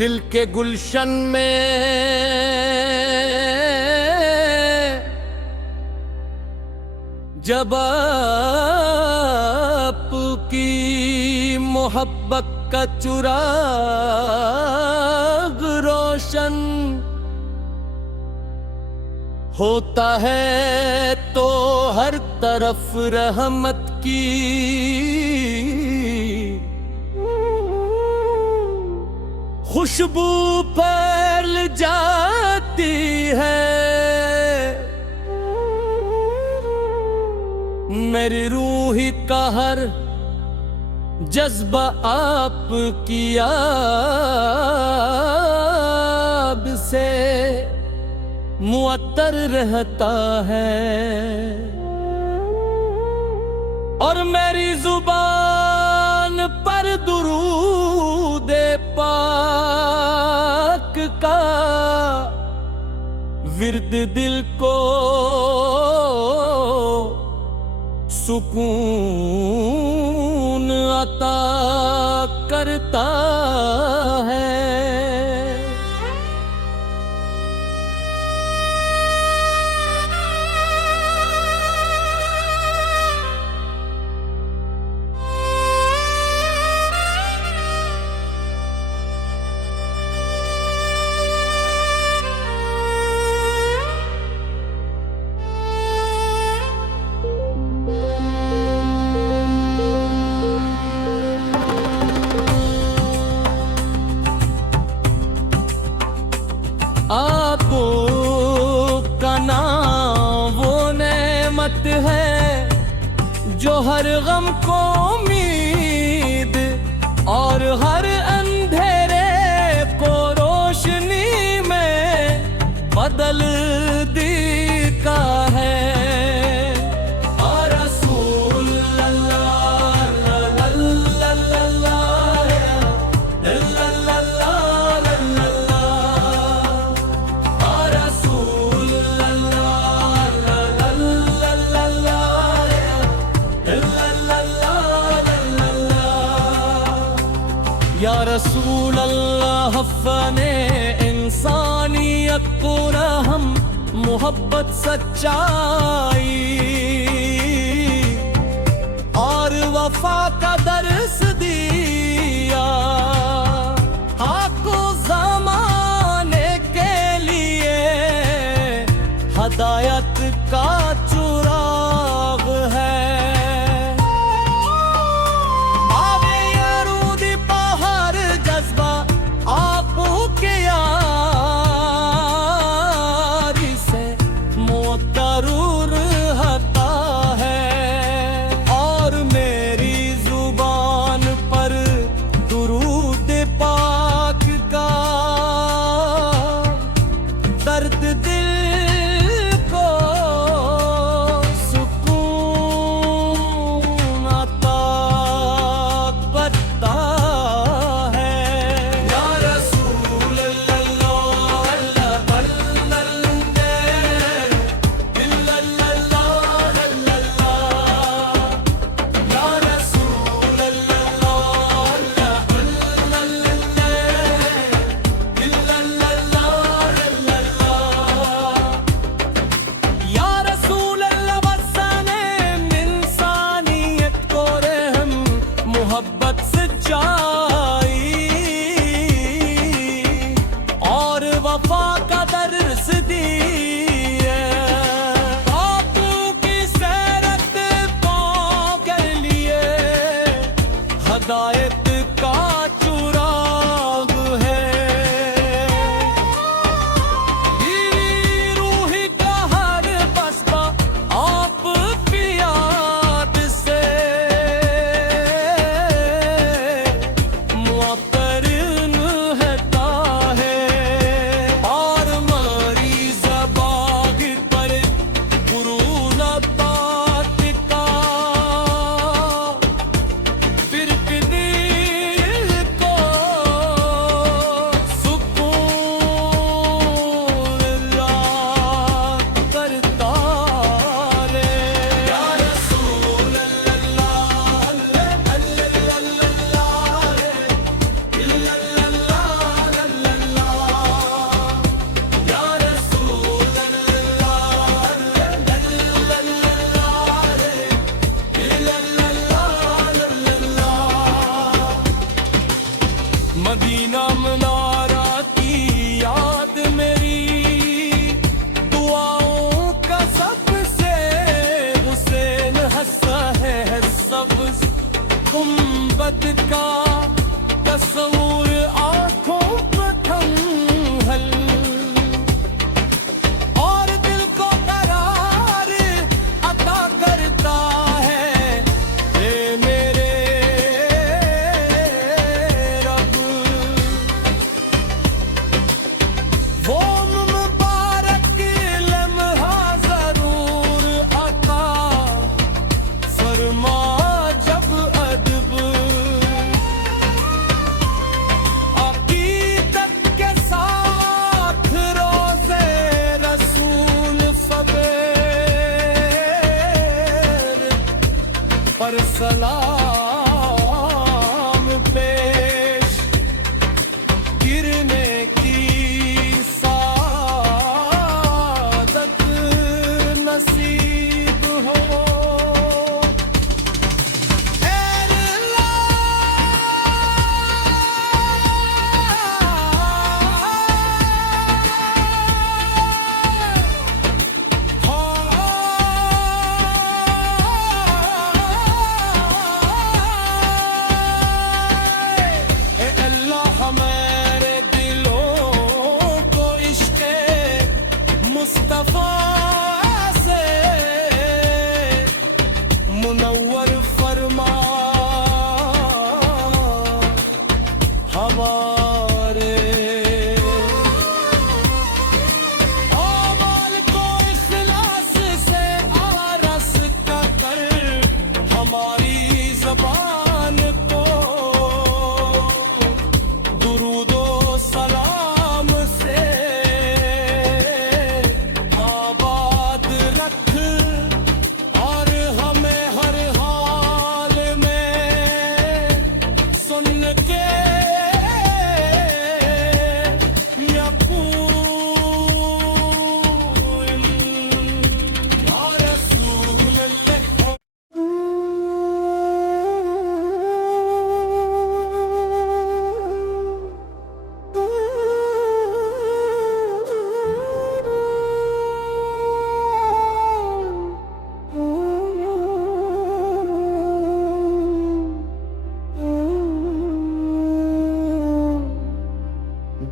दिल के गुलशन में जब आपकी मोहब्बत का चिराग रोशन होता है तो हर तरफ रहमत की खुशबू फैल जाती है। मेरी रूही का हर जज्बा आपकी याद से मुअत्तर रहता है और मेरी जुबान पर दुरूद पाक का विर्द दिल को सुकून अता करता है। आंखों का नाम वो नेमत है जो हर गम को उम्मीद और हर अंधेरे को रोशनी में बदल देता है। या रसूल अल्लाह फने इंसानियत को रहम मोहब्बत सच्चाई और वफा का दर्स दिया आपको ज़माने के लिए हदायत का चुराग है। दर्द दिल को सुकून अता करता है। या रसूल अल्लाह अल्लाह अल्लाह या रसूल मोहब्बत सच्चाई और वफा का दर्स दिए बापू की सैरत को कर लिए हदायत का चुराग है। रूही का हर बस्ता आप की याद से फिर पर सलाम पेश गिरने की सादत नसीब हो। मुस्तफा से मुनव्वर फरमा हमारे आवाल को इखलास से आरस का कर हमारी ज़बान को दुरूदो सलाम से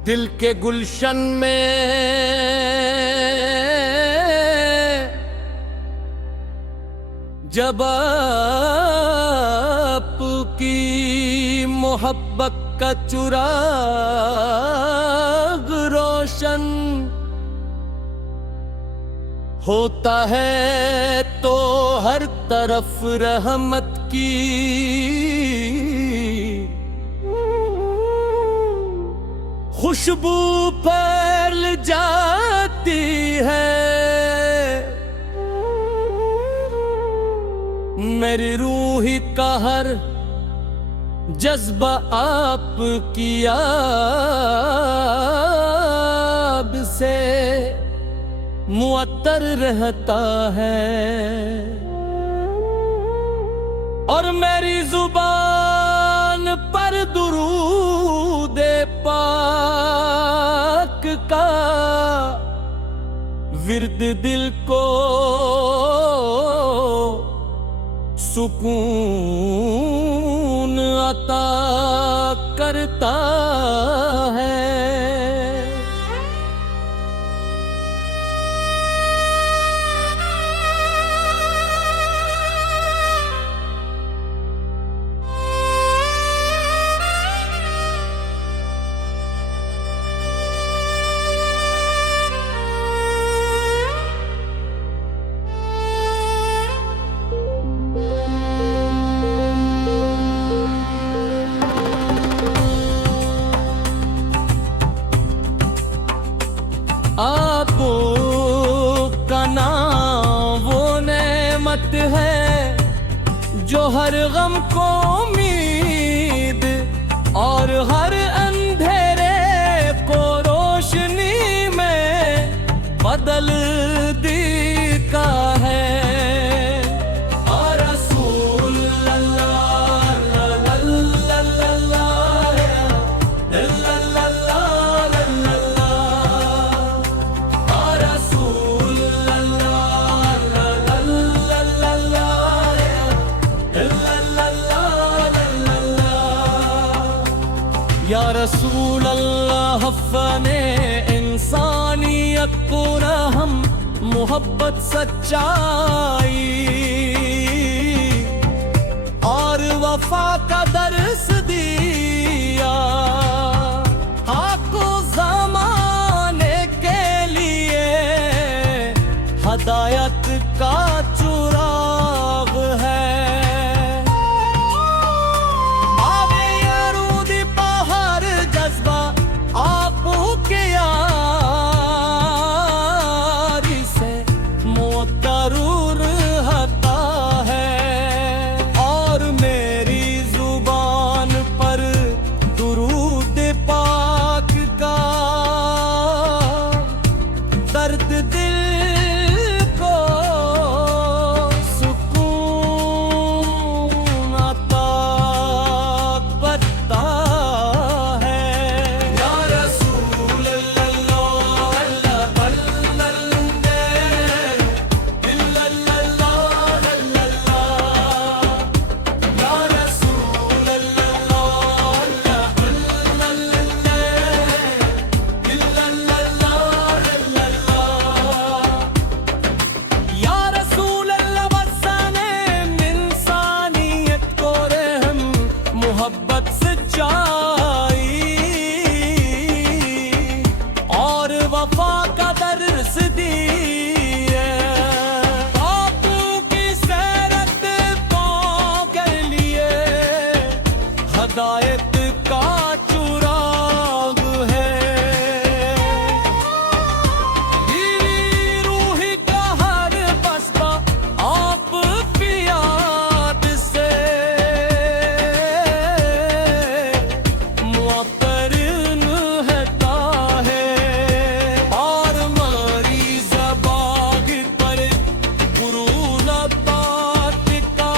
दिल के गुलशन में जब आपकी मोहब्बत का चिराग रोशन होता है तो हर तरफ रहमत की खुशबू फैल जाती है। मेरी रूही का हर जज्बा आपकी याद से मुअत्तर रहता है और मेरी जुबान पर दुरूद पाक का विर्द दिल को सुकून अता करता है। आपका नाम वो नेमत है जो हर गम को उम्मीद और हर अंधेरे को रोशनी में बदल देता है। या रसूल अल्लाह फने इंसानियत को हम मोहब्बत सच्चाई और वफा का दर्स दिया आपको ज़माने के लिए हदायत का चुराग है। जरूर हता है हिदायत का चुराग है। मेरी रूह का हर बस्ता आप की याद से मुअत्तरिन है ताहे। और मरीज़ बाग़ पर गुरूर तात का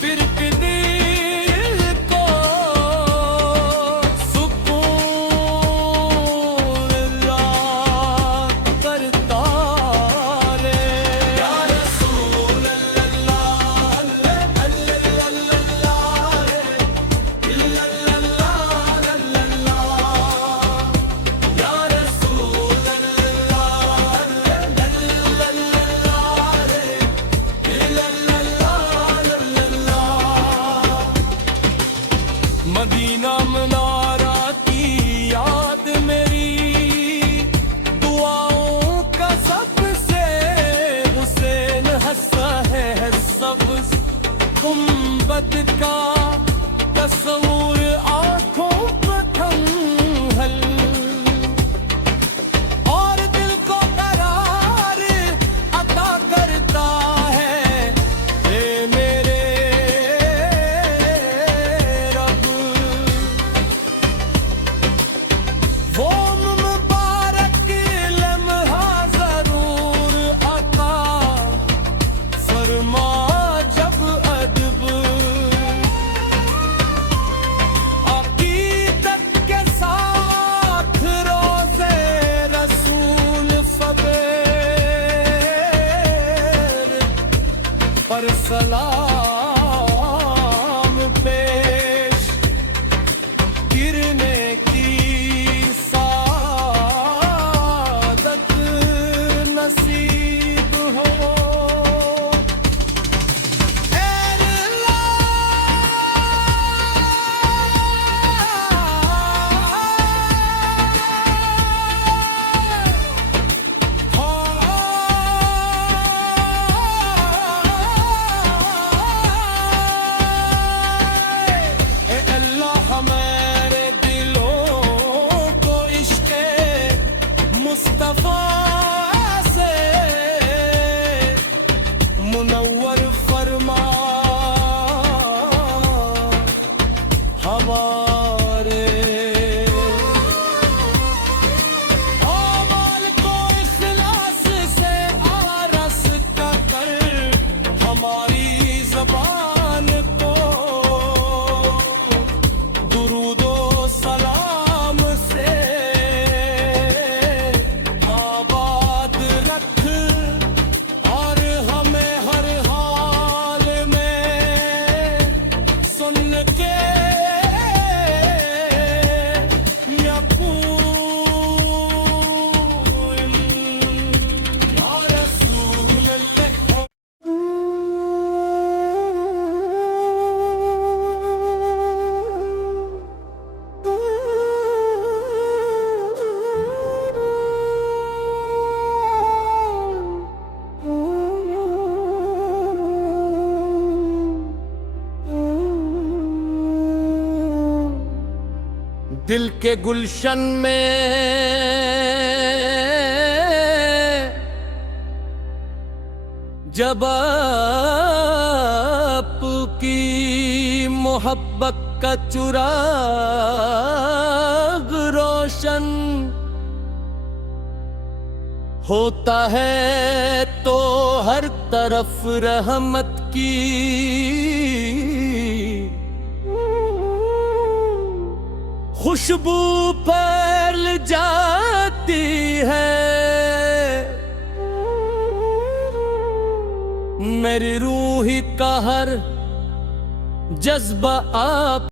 फिर दिल को सुकून अल्लाह करता रे। या रसूल अल्लाह अल्लाह अल्लाह रे, इल्लल्लाह अल्लाह। या रसूल अल्लाह अल्लाह अल्लाह रे, इल्लल्लाह अल्लाह। मदीना मुनारा की याद मेरी दुआओं का सबसे हुसैन हंसा है सब्ज़ गुंबद का तस्वूर आँखों पर थंहल। और दिल को करार अता करता है ए मेरे रब। वो मुबारक लम्हा जरूर अता फरमा जब अदब अकीदत के साथ रोज़े रसूल फबेर पर सलाम पेश गिरने की सादत नसीब हो। हमारे दिलों को इश्क़े मुस्तफ़ा से मुनव्वर फरमा हमारे। अमाल को इखलास से आरास्ता कर हमारी ज़बान को दुरूदो सलाम से आबाद रख। और हमें हर हाल में सुन के यक़ूल या रसूल अल्लाह। दिल के गुलशन में जब आपकी मोहब्बत का चुराग रोशन होता है तो हर तरफ रहमत की खुशबू फैल जाती है। मेरी रूह का हर जज्बा आप